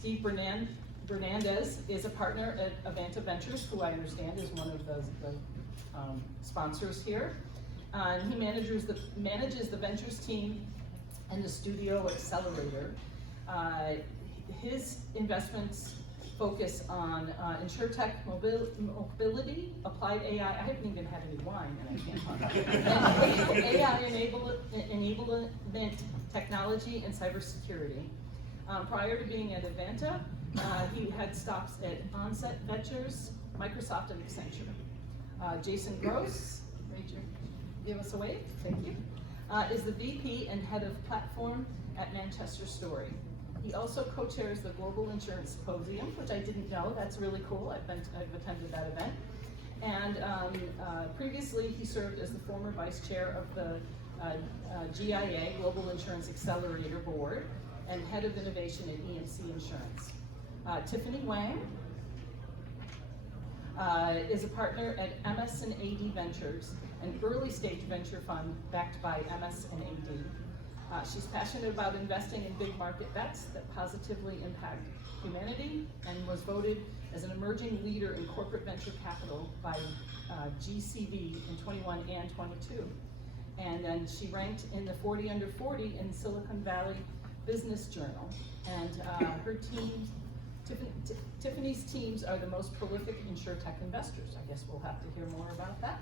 Steve Bernandez is a partner at Avanta Ventures, who I understand is one of the sponsors here. And he manages the ventures team and the studio accelerator. His investments focus on Insurtech, mobility, applied AI. I haven't even had any wine and I can't talk. And AI enablement technology and cybersecurity. Prior to being at Avanta, he had stops at Onset Ventures, Microsoft, and Accenture. Jason Gross, give us a wave, thank you, is the VP and head of platform at Manchester Story. He also co-chairs the Global Insurance Symposium, which I didn't know. That's really cool. I've attended that event. And previously, he served as the former vice chair of the GIA, Global Insurance Accelerator Board, and head of innovation at EMC Insurance. Tiffany Wang is a partner at MS&AD Ventures, an early stage venture fund backed by MS&AD. She's passionate about investing in big market bets that positively impact humanity, and was voted as an emerging leader in corporate venture capital by GCV in 21 and 22. And then she ranked in the 40 under 40 in Silicon Valley Business Journal. And her team, Tiffany's teams are the most prolific Insurtech investors. I guess we'll have to hear more about that.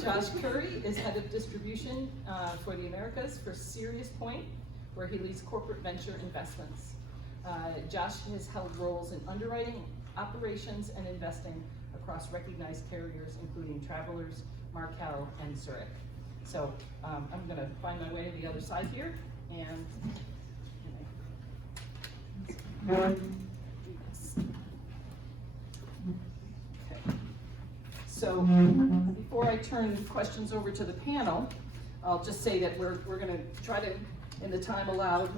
Josh Curry is head of distribution for the Americas for Serious Point, where he leads corporate venture investments. Josh has held roles in underwriting, operations, and investing across recognized carriers, including Travelers, Markel, and Zurich. So I'm going to find my way to the other side here, and so before I turn questions over to the panel, I'll just say that we're going to try to, in the time allowed,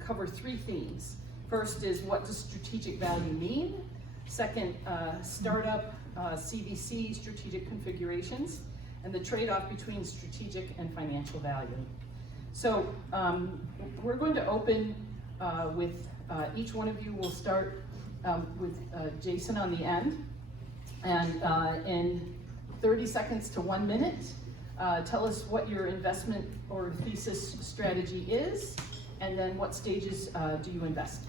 cover three themes. First is, what does strategic value mean? Second, startup CVC strategic configurations, and the trade-off between strategic and financial value. So we're going to open with each one of you. Will start with Jason on the end. And in 30 seconds to 1 minute, tell us what your investment or thesis strategy is, and then what stages do you invest in?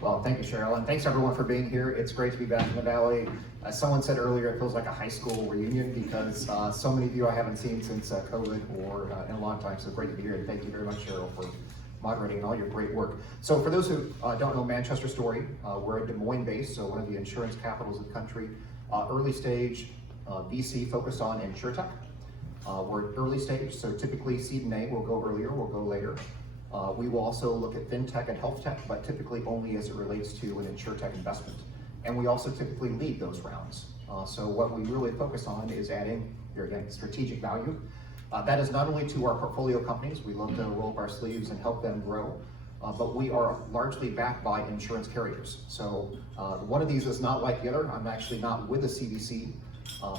Well, thank you, Cheryl, and thanks everyone for being here. It's great to be back in the Valley. As someone said earlier, it feels like a high school reunion because so many of you I haven't seen since COVID or in a long time, so great to be here, and thank you very much, Cheryl, for moderating all your great work. So for those who don't know Manchester Story, we're a Des Moines based, so one of the insurance capitals of the country. Early stage VC focused on Insurtech. We're early stage, so typically seed and A will go earlier, we'll go later. We will also look at fintech and health tech, but typically only as it relates to an Insurtech investment. And we also typically lead those rounds. So what we really focus on is adding, here again, strategic value. That is not only to our portfolio companies, we love to roll up our sleeves and help them grow, but we are largely backed by insurance carriers. So one of these is not like the other. I'm actually not with the CBC,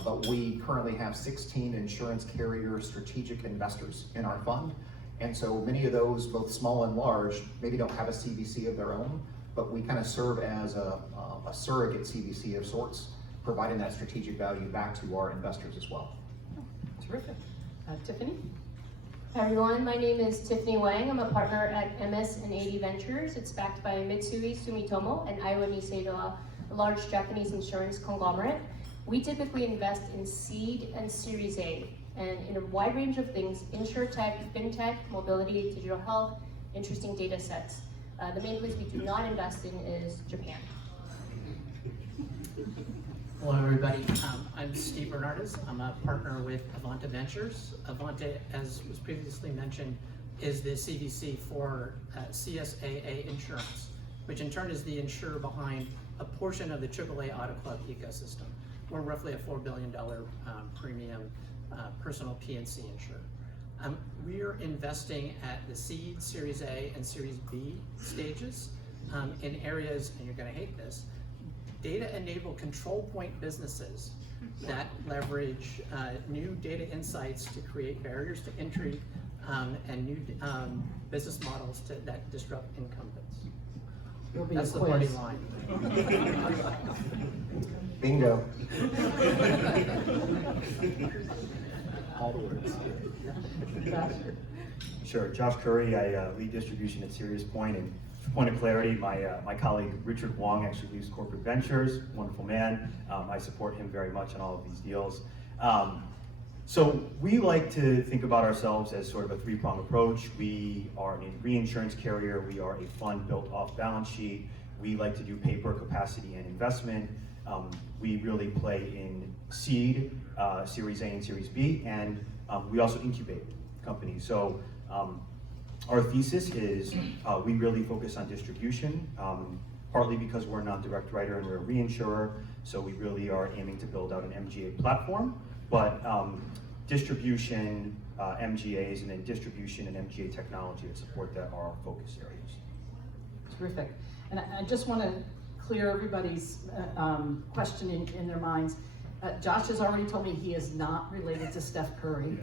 but we currently have 16 insurance carrier strategic investors in our fund. And so many of those, both small and large, maybe don't have a CBC of their own, but we kind of serve as a surrogate CBC of sorts, providing that strategic value back to our investors as well. Terrific. Tiffany? Hi everyone, my name is Tiffany Wang. I'm a partner at MS&AD Ventures. It's backed by Mitsui Sumitomo and Iowa Nisei, a large Japanese insurance conglomerate. We typically invest in seed and Series A, and in a wide range of things: Insurtech, fintech, mobility, digital health, interesting data sets. The main place we do not invest in is Japan. Hello everybody, I'm Steve Bernardez. I'm a partner with Avanta Ventures. Avanta, as was previously mentioned, is the CVC for CSAA Insurance, which in turn is the insurer behind a portion of the AAA Auto Club ecosystem. We're roughly a $4 billion premium personal P&C insurer. We're investing at the seed, Series A, and Series B stages in areas, and you're going to hate this, data-enabled control point businesses that leverage new data insights to create barriers to entry and new business models that disrupt incumbents. There'll be That's a the party quiz. line. Bingo. All the words. Josh? Sure, Josh Curry, I lead distribution at Serious Point, and for point of clarity, my colleague Richard Wang actually leads corporate ventures, wonderful man. I support him very much on all of these deals. So we like to think about ourselves as sort of a three-pronged approach. We are a reinsurance carrier, we are a fund built off balance sheet, we like to do paper, capacity, and investment. We really play in seed, Series A and Series B, and we also incubate companies. So our thesis is we really focus on distribution, partly because we're a non-direct writer and we're a reinsurer, so we really are aiming to build out an MGA platform, but distribution, MGAs, and then distribution and MGA technology that support that are our focus areas. Terrific. And I just want to clear everybody's question in their minds. Josh has already told me he is not related to Steph Curry.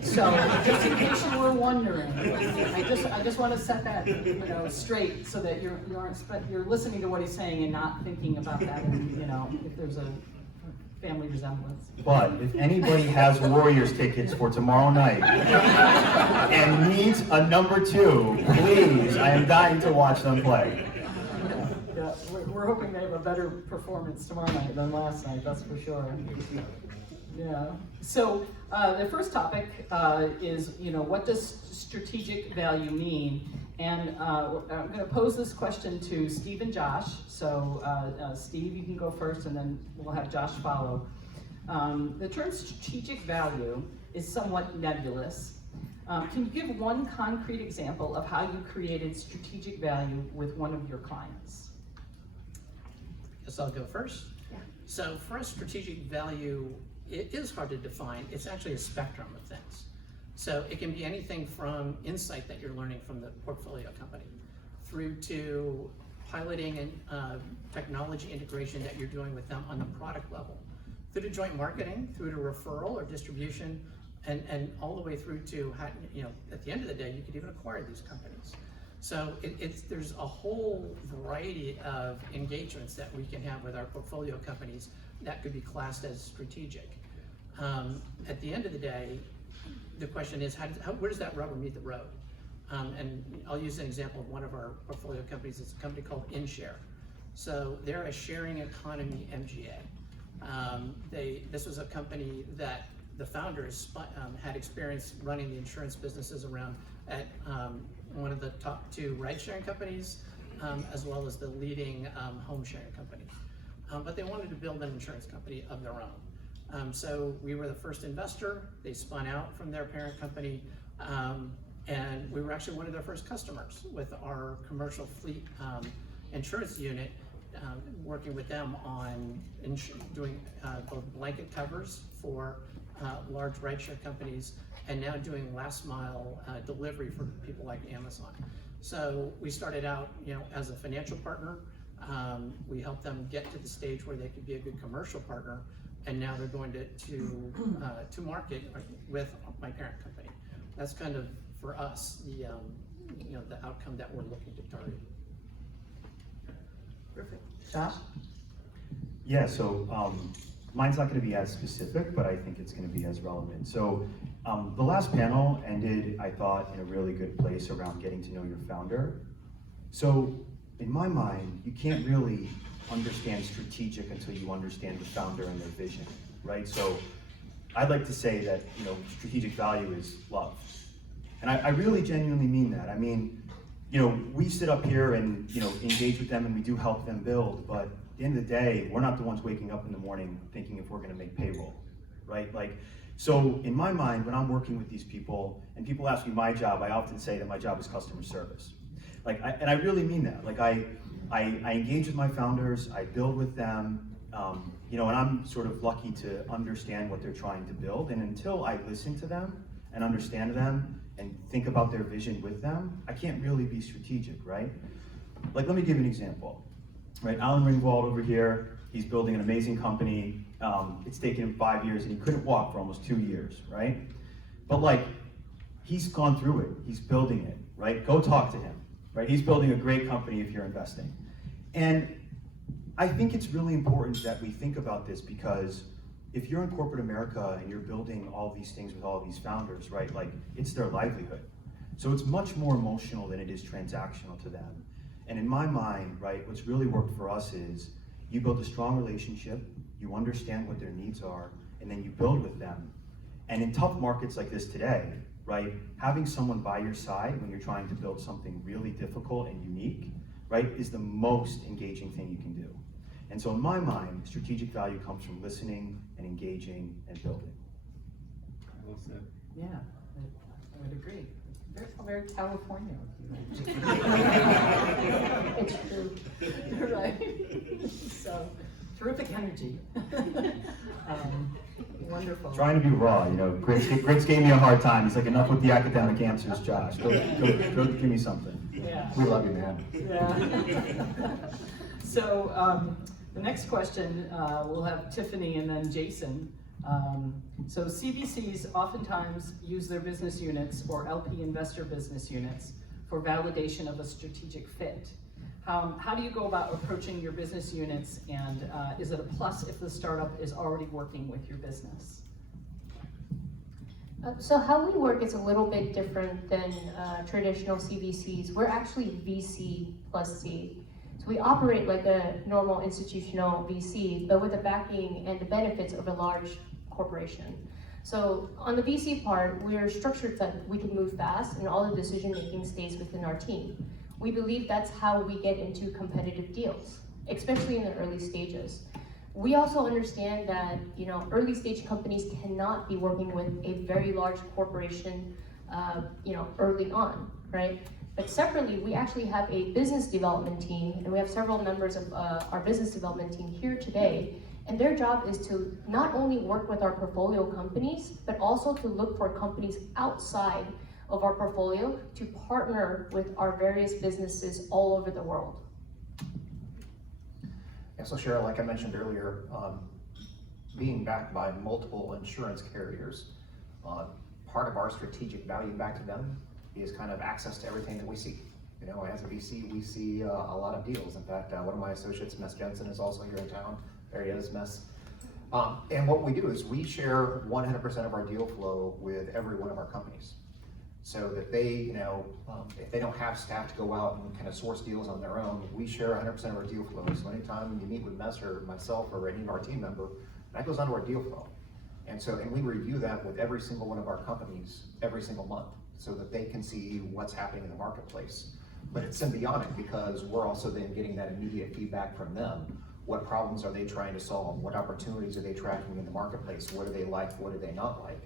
So just in case you were wondering, I just want to set that straight so that you're listening to what he's saying and not thinking about that and if there's a family resemblance. But if anybody has Warriors tickets for tomorrow night and needs a number 2, please, I am dying to watch them play. Yeah, we're hoping they have a better performance tomorrow night than last night, that's for sure. Yeah. So the first topic is, what does strategic value mean? And I'm going to pose this question to Steve and Josh. So Steve, you can go first, and then we'll have Josh follow. The term strategic value is somewhat nebulous. Can you give one concrete example of how you created strategic value with one of your clients? Guess I'll go first. Yeah. So for us, strategic value, it is hard to define. It's actually a spectrum of things. So it can be anything from insight that you're learning from the portfolio company through to piloting and technology integration that you're doing with them on the product level, through to joint marketing, through to referral or distribution, and all the way through to how, at the end of the day, you could even acquire these companies. So there's a whole variety of engagements that we can have with our portfolio companies that could be classed as strategic. At the end of the day, the question is, where does that rubber meet the road? And I'll use an example of one of our portfolio companies. It's a company called InShare. So they're a sharing economy MGA. This was a company that the founders had experience running the insurance businesses around at one of the top 2 ride-sharing companies, as well as the leading home sharing company. But they wanted to build an insurance company of their own. So we were the first investor. They spun out from their parent company, and we were actually one of their first customers with our commercial fleet insurance unit, working with them on doing both blanket covers for large rideshare companies, and now doing last mile delivery for people like Amazon. So we started out, as a financial partner. We helped them get to the stage where they could be a good commercial partner, and now they're going to market with my parent company. That's kind of, for us, the outcome that we're looking to target. Perfect. Josh? Yeah, so mine's not going to be as specific, but I think it's going to be as relevant. So the last panel ended, I thought, in a really good place around getting to know your founder. So in my mind, you can't really understand strategic until you understand the founder and their vision, right? So I'd like to say that, strategic value is love. And I really genuinely mean that. I mean, we sit up here and, engage with them and we do help them build, but at the end of the day, we're not the ones waking up in the morning thinking if we're gonna make payroll, right? So in my mind, when I'm working with these people and people ask me my job, I often say that my job is customer service. And I really mean that. I engage with my founders, I build with them, and I'm sort of lucky to understand what they're trying to build. And until I listen to them and understand them and think about their vision with them, I can't really be strategic, right? Let me give you an example, right? Alan Ringwald over here, he's building an amazing company. It's taken him 5 years and he couldn't walk for almost 2 years, right? But he's gone through it, he's building it, right? Go talk to him, right? He's building a great company if you're investing. And I think it's really important that we think about this, because if you're in corporate America and you're building all these things with all these founders, right, like it's their livelihood. So it's much more emotional than it is transactional to them. And in my mind, right, what's really worked for us is you build a strong relationship, you understand what their needs are, and then you build with them. And in tough markets like this today, right, having someone by your side when you're trying to build something really difficult and unique, right, is the most engaging thing you can do. And so in my mind, strategic value comes from listening and engaging and building. Well said. Yeah, I would agree. Very California of you. It's true. Right. So, terrific energy. Wonderful. Trying to be raw, you know, Grits gave me a hard time. He's like, enough with the academic answers, Josh. Go give me something. Yeah. We love you, man. Yeah. So, the next question, we'll have Tiffany and then Jason. So CVCs oftentimes use their business units or LP investor business units for validation of a strategic fit. How do you go about approaching your business units, and is it a plus if the startup is already working with your business? So how we work is a little bit different than traditional CVCs. We're actually VC plus C. So we operate like a normal institutional VC, but with the backing and the benefits of a large corporation. So on the VC part, we're structured that we can move fast and all the decision making stays within our team. We believe that's how we get into competitive deals, especially in the early stages. We also understand that, you know, early stage companies cannot be working with a very large corporation, you know, early on, right? But separately, we actually have a business development team, and we have several members of our business development team here today. And their job is to not only work with our portfolio companies, but also to look for companies outside of our portfolio to partner with our various businesses all over the world. Yeah, so Cheryl, like I mentioned earlier, being backed by multiple insurance carriers, part of our strategic value back to them is kind of access to everything that we see. You know, as a VC, we see a lot of deals. In fact, one of my associates, Mess Jensen, is also here in town. There he is, Mess. And what we do is we share 100% of our deal flow with every one of our companies, so that they, you know, if they don't have staff to go out and kind of source deals on their own, we share 100% of our deal flow. So anytime you meet with Mess or myself or any of our team member, that goes onto our deal flow. And we review that with every single one of our companies every single month, so that they can see what's happening in the marketplace. But it's symbiotic, because we're also then getting that immediate feedback from them. What problems are they trying to solve? What opportunities are they tracking in the marketplace? What do they like? What do they not like?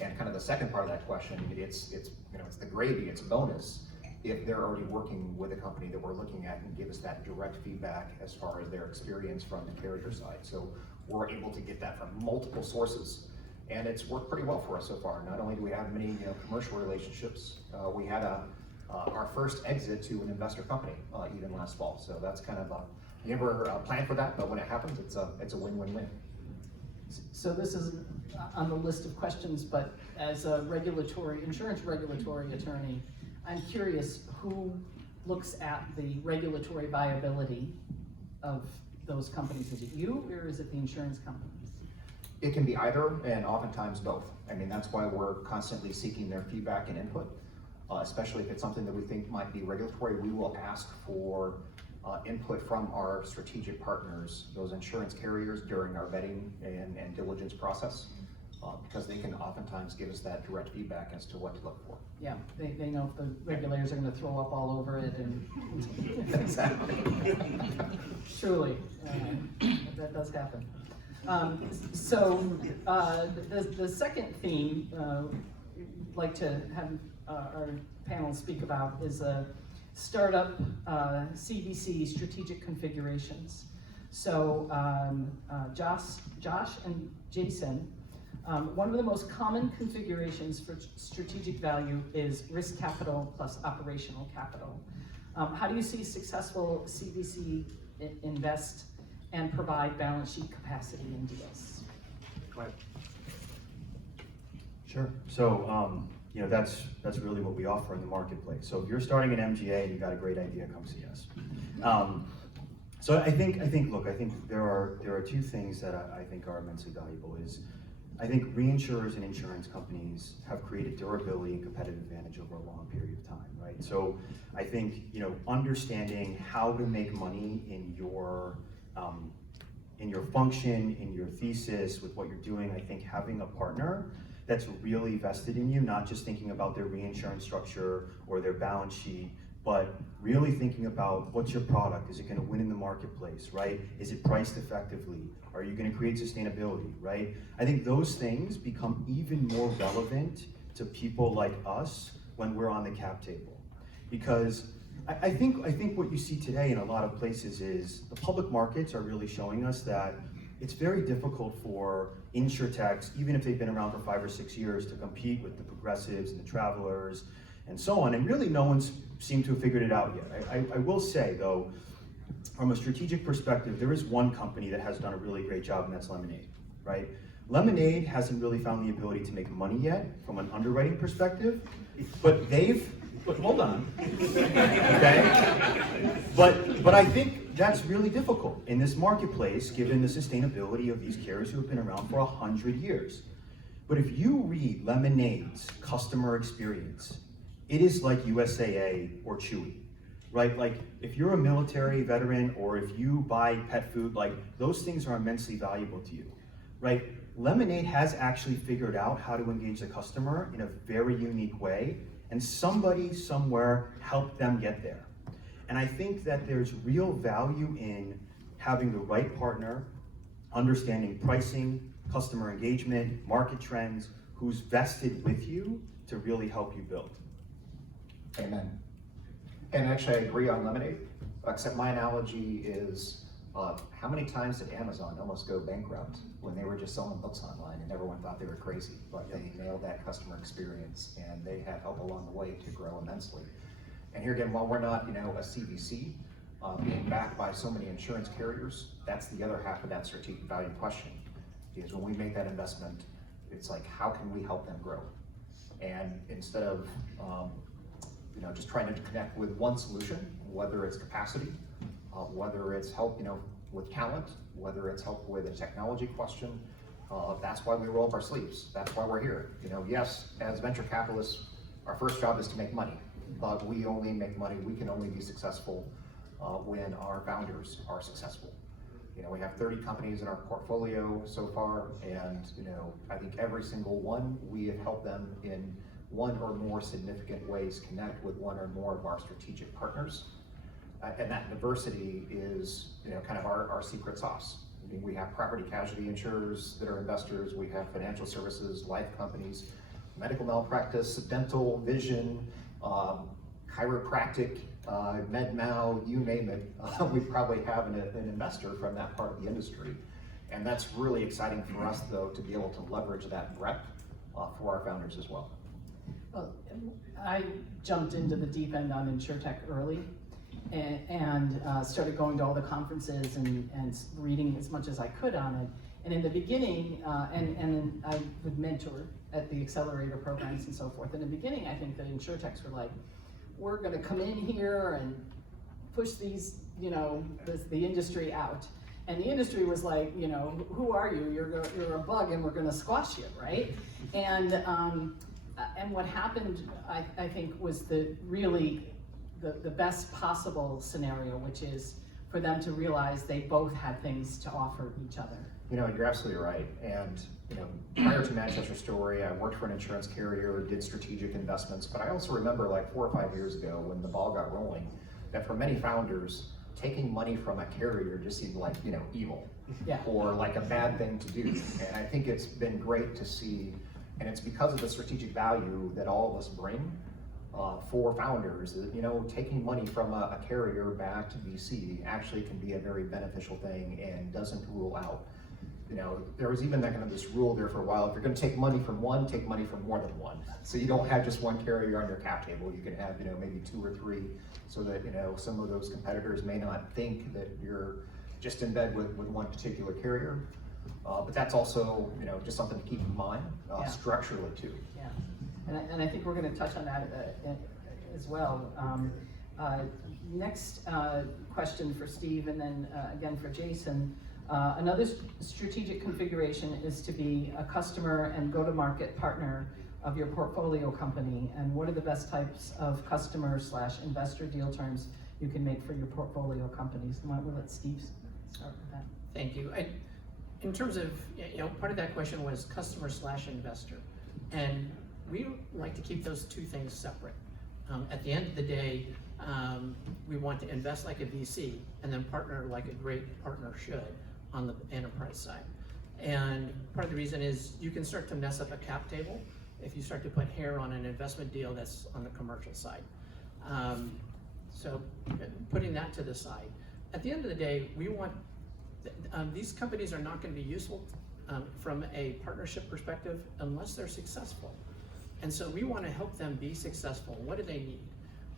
And kind of the second part of that question, it's you know, it's the gravy, it's a bonus if they're already working with a company that we're looking at and give us that direct feedback as far as their experience from the carrier side. So we're able to get that from multiple sources, and it's worked pretty well for us so far. Not only do we have many, you know, commercial relationships, we had our first exit to an investor company even last fall. So that's kind of you never plan for that, but when it happens, it's a win-win-win. So this is on the list of questions, but as a insurance regulatory attorney, I'm curious who looks at the regulatory viability of those companies. Is it you, or is it the insurance companies? It can be either, and oftentimes both. I mean, that's why we're constantly seeking their feedback and input, especially if it's something that we think might be regulatory. We will ask for input from our strategic partners, those insurance carriers, during our vetting and diligence process, because they can oftentimes give us that direct feedback as to what to look for. Yeah, they know if the regulators are going to throw up all over it, and Exactly. Truly, that does happen. So the second theme we'd like to have our panel speak about is a startup CVC strategic configurations. So Josh and Jason, one of the most common configurations for strategic value is risk capital plus operational capital. How do you see successful CVC invest and provide balance sheet capacity in deals? Go ahead. Sure. So that's really what we offer in the marketplace. So if you're starting an MGA and you got a great idea, come see us. So I think there are two things that I think are immensely valuable. Is I think reinsurers and insurance companies have created durability and competitive advantage over a long period of time, right? So I think understanding how to make money in your function, in your thesis, with what you're doing. I think having a partner that's really vested in you, not just thinking about their reinsurance structure or their balance sheet, but really thinking about what's your product? Is it going to win in the marketplace, right? Is it priced effectively? Are you going to create sustainability, right? I think those things become even more relevant to people like us when we're on the cap table. Because I think what you see today in a lot of places is the public markets are really showing us that it's very difficult for Insurtechs, even if they've been around for 5 or 6 years, to compete with the Progressives and the Travelers and so on. And really no one's seemed to have figured it out yet. I will say though, from a strategic perspective, there is one company that has done a really great job, and that's Lemonade, right? Lemonade hasn't really found the ability to make money yet from an underwriting perspective, but hold on, okay? But I think that's really difficult in this marketplace, given the sustainability of these carriers who have been around for 100 years. But if you read Lemonade's customer experience, it is like USAA or Chewy, right? Like if you're a military veteran or if you buy pet food, like those things are immensely valuable to you, right? Lemonade has actually figured out how to engage the customer in a very unique way, and somebody somewhere helped them get there. And I think that there's real value in having the right partner, understanding pricing, customer engagement, market trends, who's vested with you to really help you build. Amen. And actually I agree on Lemonade, except my analogy is how many times did Amazon almost go bankrupt when they were just selling books online and everyone thought they were crazy, but they nailed that customer experience and they had help along the way to grow immensely. And here again, while we're not a CBC, being backed by so many insurance carriers, that's the other half of that strategic value question, is when we make that investment, it's like, how can we help them grow? And instead of just trying to connect with one solution, whether it's capacity, whether it's help with talent, whether it's help with a technology question, that's why we roll up our sleeves. That's why we're here. Yes, as venture capitalists, our first job is to make money, but we only make money, we can only be successful when our founders are successful. We have 30 companies in our portfolio so far, and I think every single one, we have helped them in one or more significant ways connect with one or more of our strategic partners. And that diversity is kind of our secret sauce. I mean, we have property casualty insurers that are investors, we have financial services, life companies, medical malpractice, dental, vision, chiropractic, med mal, you name it. We probably have an investor from that part of the industry. And that's really exciting for us though, to be able to leverage that breadth for our founders as well. Well, I jumped into the deep end on Insurtech early and started going to all the conferences and reading as much as I could on it. And in the beginning, and I would mentor at the accelerator programs and so forth. In the beginning, I think the Insurtechs were like, we're gonna come in here and push these, the industry out. And the industry was like, who are you? You're a bug and we're gonna squash you, right? And what happened, I think, was the best possible scenario, which is for them to realize they both had things to offer each other. You're absolutely right. And prior to Manchester Story, I worked for an insurance carrier, did strategic investments, but I also remember like 4 or 5 years ago when the ball got rolling, that for many founders, taking money from a carrier just seemed like, evil, Yeah. or like a bad thing to do. And I think it's been great to see, and it's because of the strategic value that all of us bring for founders, that, taking money from a carrier back to VC actually can be a very beneficial thing and doesn't rule out. There was even that kind of this rule there for a while. If you're going to take money from one, take money from more than one. So you don't have just one carrier on your cap table. You can have, maybe 2 or 3, so that, some of those competitors may not think that you're just in bed with one particular carrier. But that's also, just something to keep in mind Yeah. structurally too. Yeah. And I think we're going to touch on that as well. Next question for Steve, and then again for Jason. Another strategic configuration is to be a customer and go-to-market partner of your portfolio company, and what are the best types of customer/investor deal terms you can make for your portfolio companies? Why don't we let Steve start with that? Thank you. In terms of, part of that question was customer/investor, and we like to keep those two things separate. At the end of the day, we want to invest like a VC and then partner like a great partner should on the enterprise side. And part of the reason is you can start to mess up a cap table if you start to put hair on an investment deal that's on the commercial side. So putting that to the side, at the end of the day, we want, these companies are not going to be useful from a partnership perspective unless they're successful. And so we want to help them be successful. What do they need?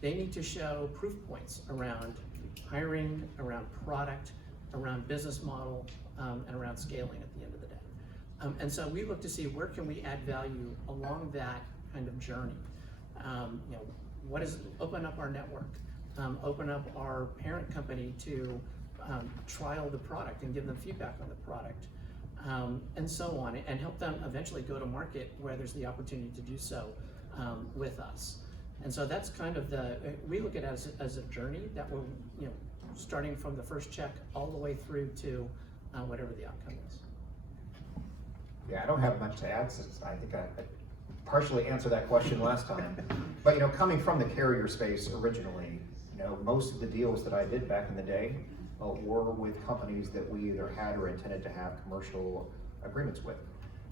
They need to show proof points around hiring, around product, around business model, and around scaling at the end of the day. And so we look to see where can we add value along that kind of journey. What is, open up our network, open up our parent company to trial the product and give them feedback on the product, and so on, and help them eventually go to market where there's the opportunity to do so with us. And so that's kind of we look at it as a journey that will, starting from the first check all the way through to whatever the outcome is. Yeah, I don't have much to add since I think I partially answered that question last time. But coming from the carrier space originally, most of the deals that I did back in the day were with companies that we either had or intended to have commercial agreements with.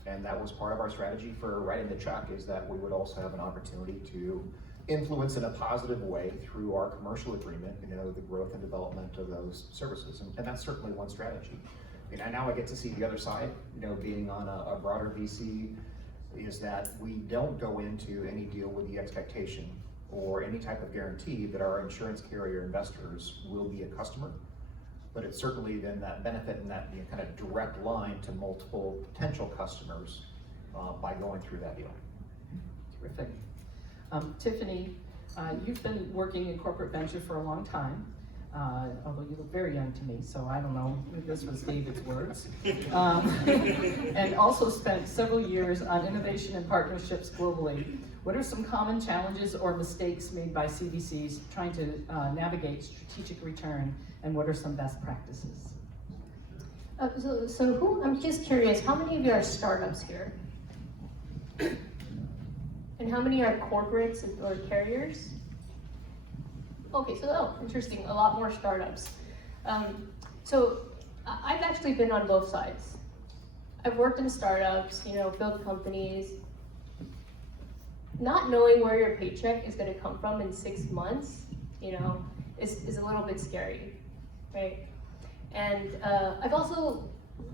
And that was part of our strategy for writing the check, is that we would also have an opportunity to influence in a positive way through our commercial agreement, the growth and development of those services. And that's certainly one strategy. Now I get to see the other side, being on a broader VC, is that we don't go into any deal with the expectation or any type of guarantee that our insurance carrier investors will be a customer. But it's certainly then that benefit and that kind of direct line to multiple potential customers by going through that deal. Terrific. Tiffany, you've been working in corporate venture for a long time, although you look very young to me, so I don't know if this was David's words. And also spent several years on innovation and partnerships globally. What are some common challenges or mistakes made by CVCs trying to navigate strategic return, and what are some best practices? I'm just curious, how many of you are startups here? And how many are corporates or carriers? Okay, interesting, a lot more startups. So I've actually been on both sides. I've worked in startups, built companies. Not knowing where your paycheck is going to come from in 6 months, is a little bit scary, right? And I've also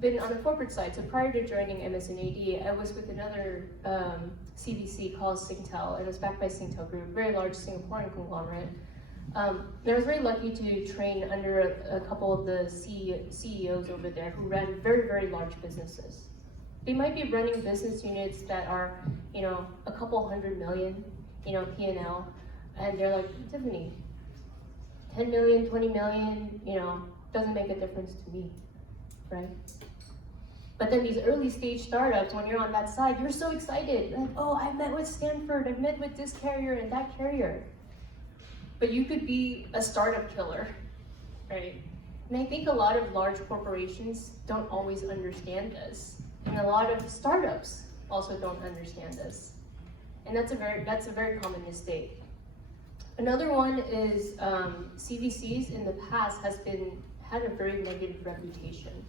been on the corporate side. So prior to joining MS and AD, I was with another CVC called Singtel, and it was backed by Singtel Group, a very large Singaporean conglomerate. And I was very lucky to train under a couple of the CEOs over there who ran very, very large businesses. They might be running business units that are, a couple $100 million, P&L, and they're like, Tiffany, 10 million, 20 million, doesn't make a difference to me, right? But then these early stage startups, when you're on that side, you're so excited. Like, oh, I met with Stanford, I've met with this carrier and that carrier. But you could be a startup killer, right? And I think a lot of large corporations don't always understand this. And a lot of startups also don't understand this. And that's a very common mistake. Another one is CVCs in the past had a very negative reputation.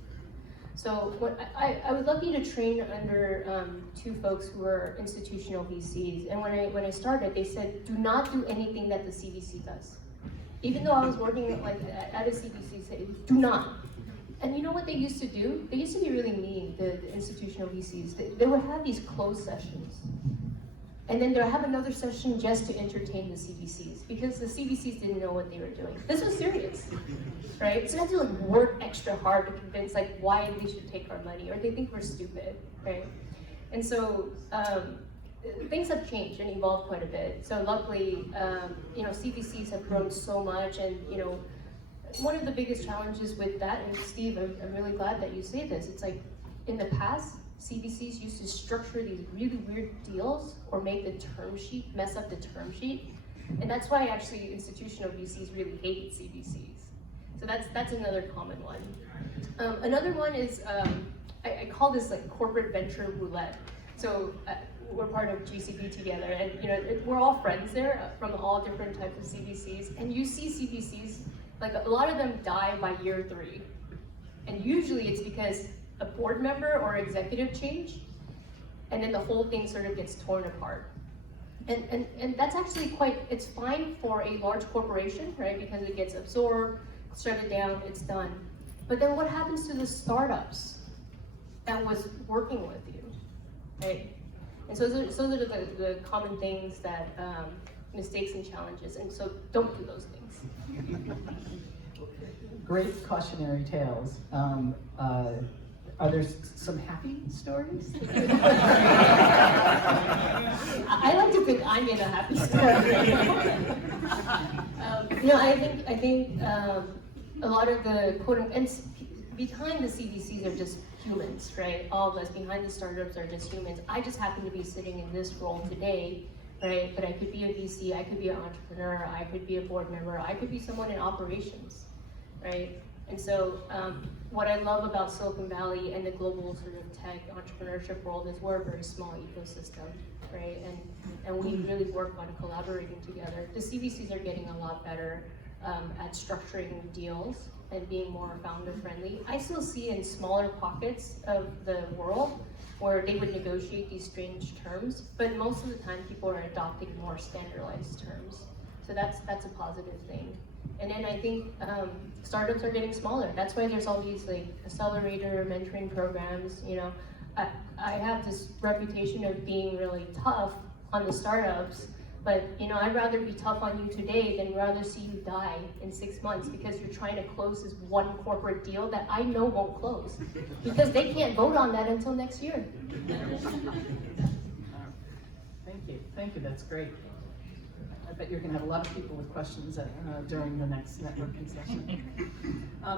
So I was lucky to train under two folks who were institutional VCs, and when I started, they said, do not do anything that the CVC does. Even though I was working at a CVC, say, do not. And you know what they used to do? They used to be really mean, the institutional VCs. They would have these closed sessions. And then they'll have another session just to entertain the CVCs, because the CVCs didn't know what they were doing. This was serious, right? So they have to work extra hard to convince why they should take our money, or they think we're stupid, right? And so things have changed and evolved quite a bit. So luckily, CVCs have grown so much, and one of the biggest challenges with that, and Steve, I'm really glad that you say this, it's like in the past, CVCs used to structure these really weird deals or make the term sheet, mess up the term sheet. And that's why actually institutional VCs really hate CVCs. So that's another common one. Another one is, I call this like corporate venture roulette. So we're part of GCP together, and we're all friends there from all different types of CVCs. And you see CVCs, like a lot of them die by year 3. And usually it's because a board member or executive change, and then the whole thing sort of gets torn apart. And that's actually it's fine for a large corporation, right? Because it gets absorbed, shut it down, it's done. But then what happens to the startups that was working with you, right? And so those are the common things that, mistakes and challenges, and so don't do those things. Great cautionary tales. Are there some happy stories? I like to think I'm in a happy story. I think a lot of the behind the CVCs are just humans, right? All of us behind the startups are just humans. I just happen to be sitting in this role today, right? But I could be a VC, I could be an entrepreneur, I could be a board member, I could be someone in operations, right? And so what I love about Silicon Valley and the global sort of tech entrepreneurship world is we're a very small ecosystem, right? And we really work on collaborating together. The CVCs are getting a lot better at structuring deals and being more founder friendly. I still see in smaller pockets of the world where they would negotiate these strange terms, but most of the time people are adopting more standardized terms. So that's a positive thing. And then I think startups are getting smaller. That's why there's all these like accelerator mentoring programs. I have this reputation of being really tough on the startups, but I'd rather be tough on you today than rather see you die in 6 months because you're trying to close this one corporate deal that I know won't close because they can't vote on that until next year. Thank you, that's great. I bet you're going to have a lot of people with questions during the next networking session.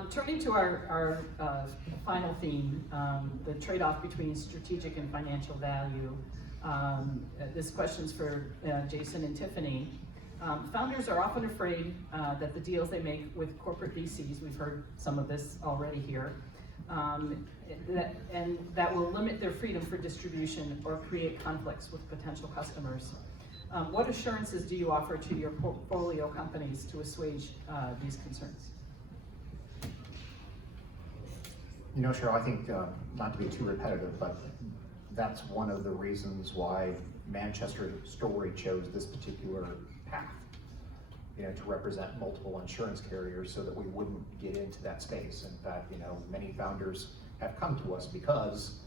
Turning to our final theme, the trade-off between strategic and financial value. This question's for Jason and Tiffany. Founders are often afraid that the deals they make with corporate VCs, we've heard some of this already here, that will limit their freedom for distribution or create conflicts with potential customers. What assurances do you offer to your portfolio companies to assuage these concerns? Cheryl, I think, not to be too repetitive, but that's one of the reasons why Manchester Story chose this particular path, to represent multiple insurance carriers so that we wouldn't get into that space. In fact, many founders have come to us because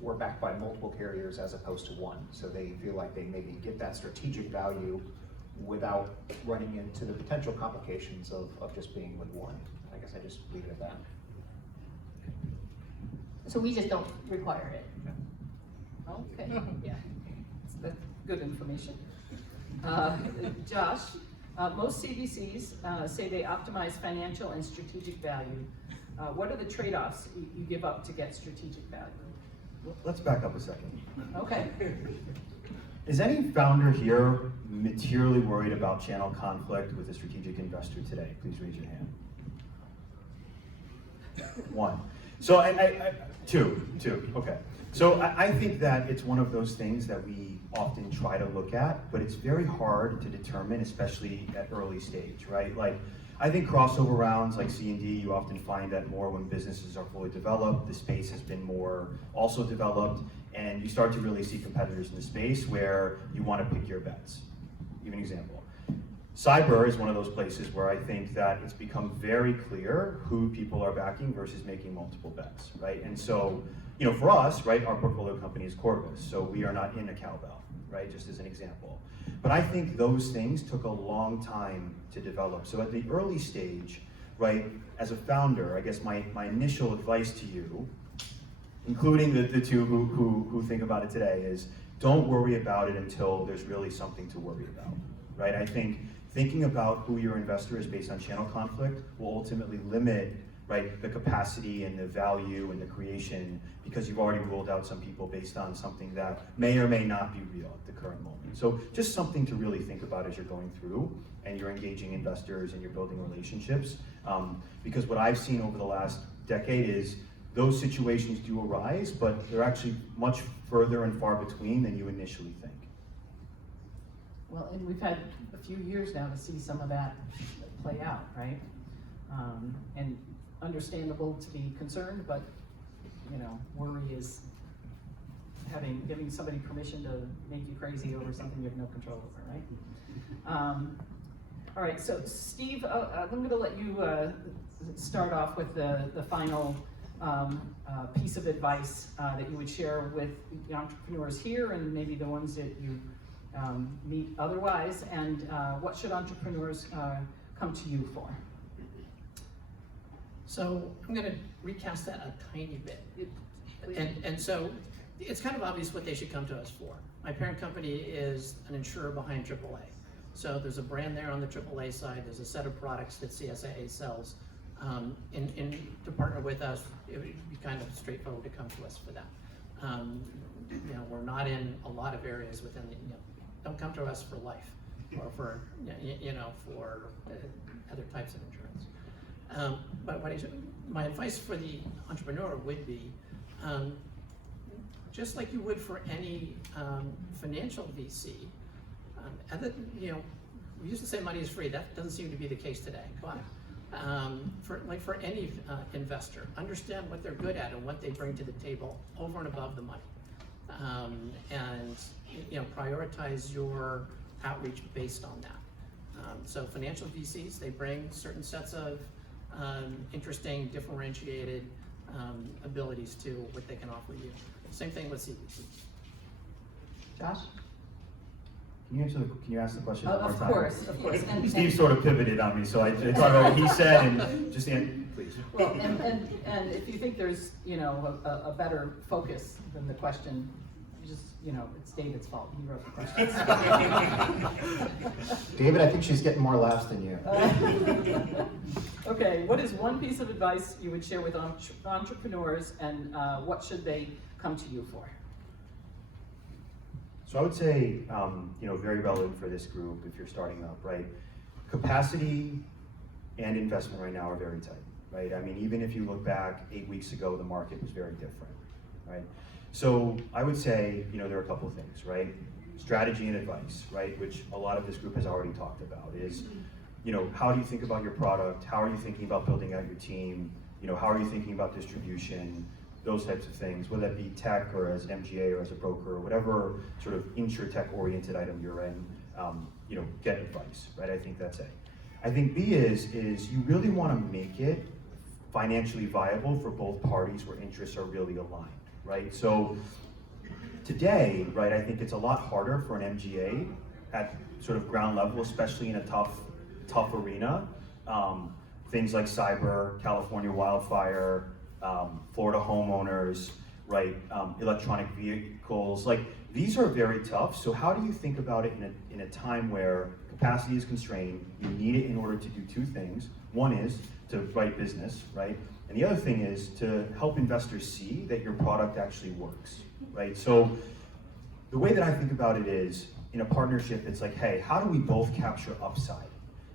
we're backed by multiple carriers as opposed to one. So they feel like they maybe get that strategic value without running into the potential complications of just being with one. I guess I just leave it at that. So we just don't require it. Okay, yeah, that's good information. Josh, most CVCs say they optimize financial and strategic value. What are the trade-offs you give up to get strategic value? Let's back up a second. Okay. Is any founder here materially worried about channel conflict with a strategic investor today? Please raise your hand. One. So two, okay. So I think that it's one of those things that we often try to look at, but it's very hard to determine, especially at early stage, right? Like, I think crossover rounds like C&D, you often find that more when businesses are fully developed, the space has been more also developed, and you start to really see competitors in the space where you want to pick your bets. Give an example. Cyber is one of those places where I think that it's become very clear who people are backing versus making multiple bets, right? And so, for us, right, our portfolio company is Corvus, so we are not in a cowbell, right, just as an example. But I think those things took a long time to develop. So at the early stage, right, as a founder, I guess my initial advice to you, including the two who think about it today, is don't worry about it until there's really something to worry about, right? I think thinking about who your investor is based on channel conflict will ultimately limit, right, the capacity and the value and the creation, because you've already ruled out some people based on something that may or may not be real at the current moment. So just something to really think about as you're going through and you're engaging investors and you're building relationships. Because what I've seen over the last decade is those situations do arise, but they're actually much further and far between than you initially think. Well, and we've had a few years now to see some of that play out, right? And understandable to be concerned, but you know, worry is giving somebody permission to make you crazy over something you have no control over, right? All right, so Steve, I'm gonna let you start off with the final piece of advice that you would share with the entrepreneurs here and maybe the ones that you meet otherwise, and what should entrepreneurs come to you for? So I'm going to recast that a tiny bit. And so it's kind of obvious what they should come to us for. My parent company is an insurer behind AAA. So there's a brand there on the AAA side. There's a set of products that CSAA sells. And to partner with us, it would be kind of straightforward to come to us for that. You know, we're not in a lot of areas within the, you know, don't come to us for life or for, you know, for other types of insurance. But my advice for the entrepreneur would be, just like you would for any financial VC, you know, we used to say money is free. That doesn't seem to be the case today. But for any investor, understand what they're good at and what they bring to the table over and above the money, and you know, prioritize your outreach based on that. So financial VCs, they bring certain sets of interesting, differentiated abilities to what they can offer you. Same thing with CBCs. Josh? Can you ask the question one more Of time? course. And, Steve sort of pivoted on me, so I thought about what he said and just please. Well, and if you think there's, you know, a better focus than the question, just, you know, it's David's fault. He wrote the questions. David, I think she's getting more laughs than you. Okay, what is one piece of advice you would share with entrepreneurs, and what should they come to you for? So I would say, you know, very relevant for this group if you're starting up, right? Capacity and investment right now are very tight, right? I mean, even if you look back 8 weeks ago, the market was very different, right? So I would say, you know, there are a couple of things, right? Strategy and advice, right? Which a lot of this group has already talked about is, you know, how do you think about your product? How are you thinking about building out your team? You know, how are you thinking about distribution? Those types of things, whether that be tech or as an MGA or as a broker or whatever sort of Insurtech oriented item you're in, you know, get advice, right? I think that's A. I think B is you really want to make it financially viable for both parties where interests are really aligned, right? So today, right, I think it's a lot harder for an MGA at sort of ground level, especially in a tough arena. Things like cyber, California wildfire, Florida homeowners, right? Electronic vehicles, like these are very tough. So how do you think about it in a time where capacity is constrained? You need it in order to do two things. One is to write business, right? And the other thing is to help investors see that your product actually works, right? So the way that I think about it is in a partnership, it's like, hey, how do we both capture upside?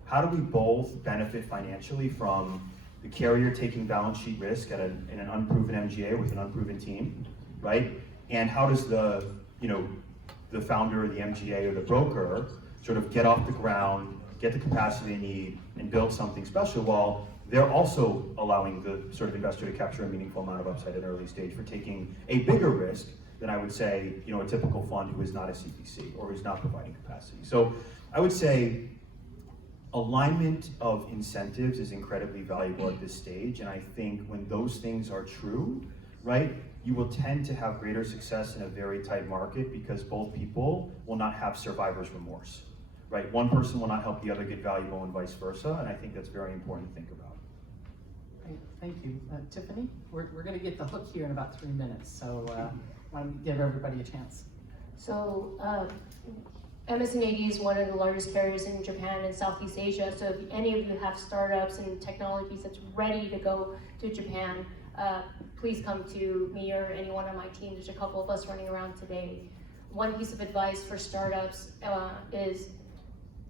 How do we both benefit financially from the carrier taking balance sheet risk in an unproven MGA with an unproven team, right? And how does the founder or the MGA or the broker sort of get off the ground, get the capacity they need, and build something special while they're also allowing the sort of investor to capture a meaningful amount of upside at an early stage for taking a bigger risk than I would say, you know, a typical fund who is not a CPC or who's not providing capacity. So I would say alignment of incentives is incredibly valuable at this stage, and I think when those things are true, right, you will tend to have greater success in a very tight market because both people will not have survivor's remorse, right? One person will not help the other get valuable and vice versa, and I think that's very important to think about. Great, thank you. Tiffany, we're going to get the hook here in about 3 minutes, so why don't we give everybody a chance? So MS&AD is one of the largest carriers in Japan and Southeast Asia. So if any of you have startups and technologies that's ready to go to Japan, please come to me or anyone on my team. There's a couple of us running around today. One piece of advice for startups is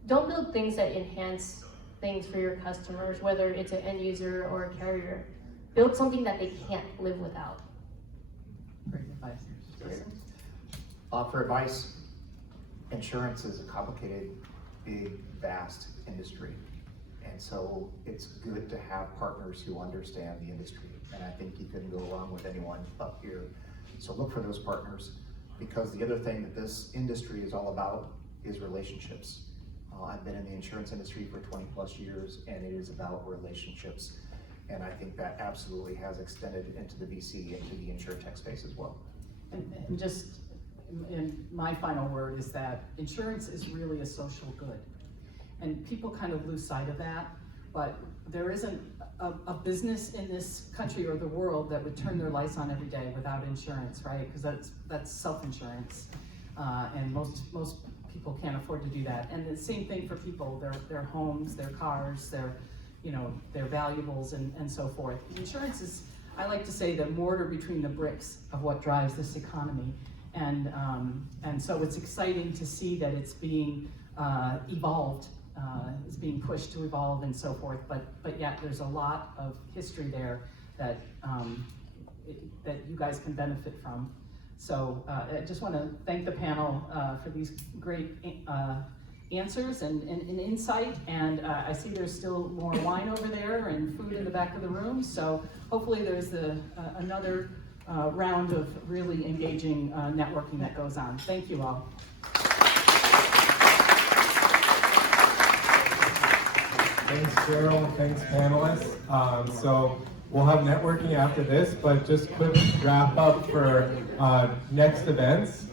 don't build things that enhance things for your customers, whether it's an end user or a carrier. Build something that they can't live without. Great advice. Jason? For advice, insurance is a complicated, big, vast industry. And so it's good to have partners who understand the industry. And I think you couldn't go wrong with anyone up here. So look for those partners, because the other thing that this industry is all about is relationships. I've been in the insurance industry for 20 plus years, and it is about relationships. And I think that absolutely has extended into the VC, into the Insurtech space as well. And just, and my final word is that insurance is really a social good. And people kind of lose sight of that, but there isn't a business in this country or the world that would turn their lights on every day without insurance, right? Because that's self-insurance, and most people can't afford to do that. And the same thing for people, their homes, their cars, their valuables, and so forth. Insurance is, I like to say, the mortar between the bricks of what drives this economy. And so it's exciting to see that it's being evolved, is being pushed to evolve and so forth, but yet there's a lot of history there that that you guys can benefit from. So I just want to thank the panel for these great answers and insight, and I see there's still more wine over there and food in the back of the room, so hopefully there's another round of really engaging networking that goes on. Thank you all. Thanks, Cheryl. Thanks, panelists. So we'll have networking after this, but just quick wrap up for next events.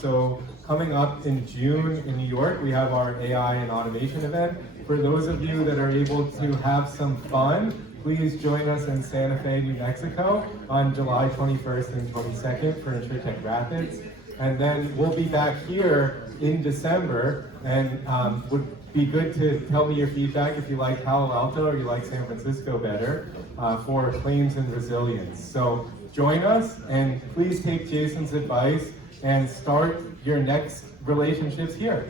So coming up in June in New York, we have our AI and automation event. For those of you that are able to have some fun, please join us in Santa Fe, New Mexico on July 21st and 22nd for Insurtech Rapids. And then we'll be back here in December, and would be good to tell me your feedback if you like Palo Alto or you like San Francisco better for claims and resilience. So join us, and please take Jason's advice and start your next relationships here.